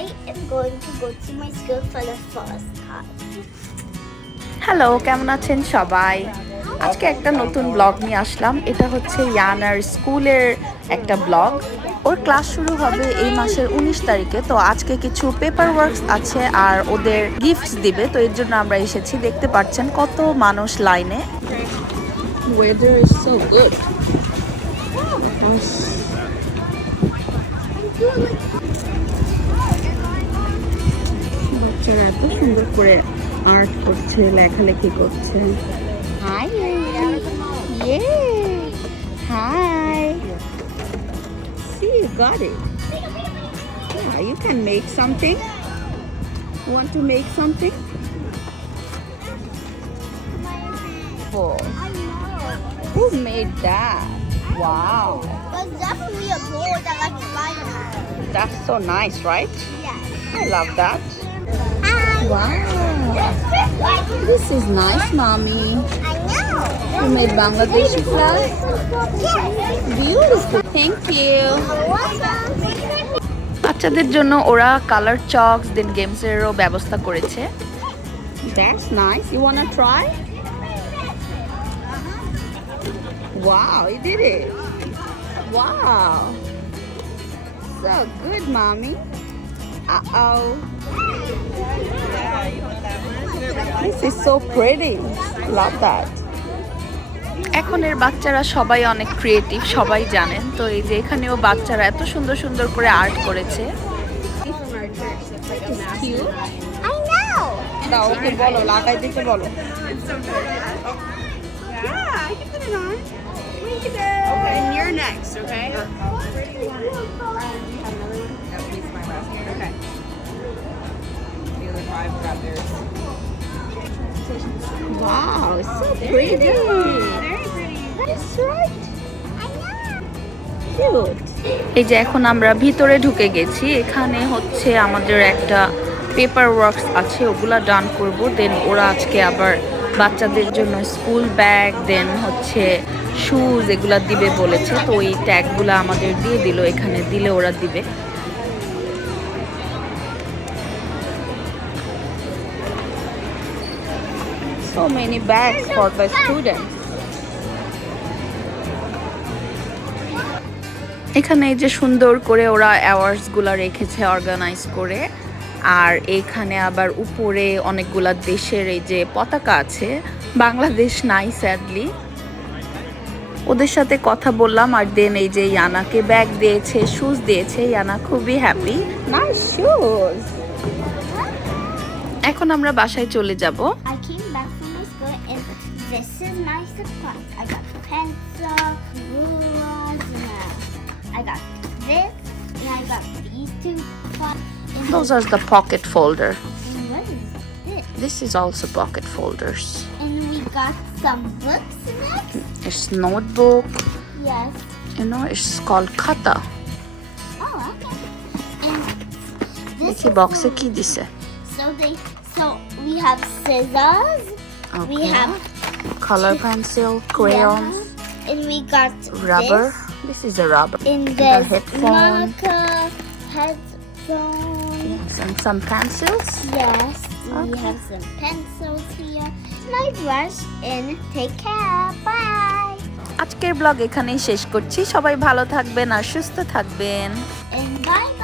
I am going to go to my school for the first time. Hello, কেমন আছেন সবাই? আজকে একটা নতুন ব্লগ নিয়ে আসলাম। এটা হচ্ছে ইয়ানার স্কুলের একটা ব্লগ। ওর ক্লাস শুরু হবে এই মাসের 19 তারিখে। তো আজকে কিছু পেপার ওয়ার্কস আছে আর ওদের গিফটস দিবে। তো এর জন্য আমরা এসেছি। দেখতে পাচ্ছেন কত মানুষ লাইনে। Weather is so good. বাচ্চারা এত সুন্দর করে আর্ট করছে, লেখালেখি করছে। Hi, yay! Hi. See, you got it. Yeah, you can make something. Want to make something? Oh, I know. who made that? Wow, There's definitely a board that like Spider-Man. that's so nice, right? Yes. I love that. Hi. Wow, this is nice, mommy. I know. You made Bangladeshi flag. Yes. Beautiful. Thank you. Welcome. বাচ্চাদের জন্য ওরা colour chalks দেন গেমসেরও ব্যবস্থা করেছে। That's nice. You wanna try? Wow, you did it. Wow. So good, mommy. Uh-oh. This is so pretty. Love that. এখনের বাচ্চারা সবাই অনেক ক্রিয়েটিভ, সবাই জানেন। তো এই যে এখানেও বাচ্চারা এত সুন্দর সুন্দর করে আর্ট করেছে। I know. দাও ওকে বলো, লাগাই দিতে বলো। Yeah, I can put it on. Okay, and you're next, okay? Okay. The other five got theirs. Wow, it's so pretty. Very pretty. That's right. Cute. এই যে এখন আমরা ভিতরে ঢুকে গেছি। এখানে হচ্ছে আমাদের একটা পেপার ওয়ার্কস আছে, ওগুলা ডান করব। দেন ওরা আজকে আবার বাচ্চাদের জন্য স্কুল ব্যাগ দেন হচ্ছে শুজ এগুলা দিবে বলেছে। তো ওই ট্যাগগুলা আমাদের দিয়ে দিল, এখানে দিলে ওরা দিবে। So many bags for the students. এখানে এই যে সুন্দর করে ওরা অ্যাওয়ার্ডস গুলা রেখেছে অর্গানাইজ করে। আর এখানে আবার উপরে অনেকগুলা দেশের এই যে পতাকা আছে, বাংলাদেশ নাই স্যাডলি। ওদের সাথে কথা বললাম আর দেন এই যে ইয়ানাকে ব্যাগ দিয়েছে, শুজ দিয়েছে। ইয়ানা খুবই হ্যাপি। Nice shoes. এখন আমরা বাসায় চলে যাব। I came back from my school and this is my surprise. I got pencil, rulers, and I got this, and I got these two. And Those are the pocket folder. and what is this? This is also pocket folders. And we got some books next. It's notebook. Yes. You know, it's called khata. Oh, okay. And this দেখি is বক্সে the- কি দিছে। So we have scissors. We Okay. have Color pencil, crayons, yeah, and we got rubber. This. This is a rubber. And The there's headphone. marker, headphone. Yes, and some pencils. Yes, we Okay. have some pencils here. My brush and take care. Bye. আজকের ব্লগ এখানেই শেষ করছি। সবাই ভালো থাকবেন আর সুস্থ থাকবেন। And bye.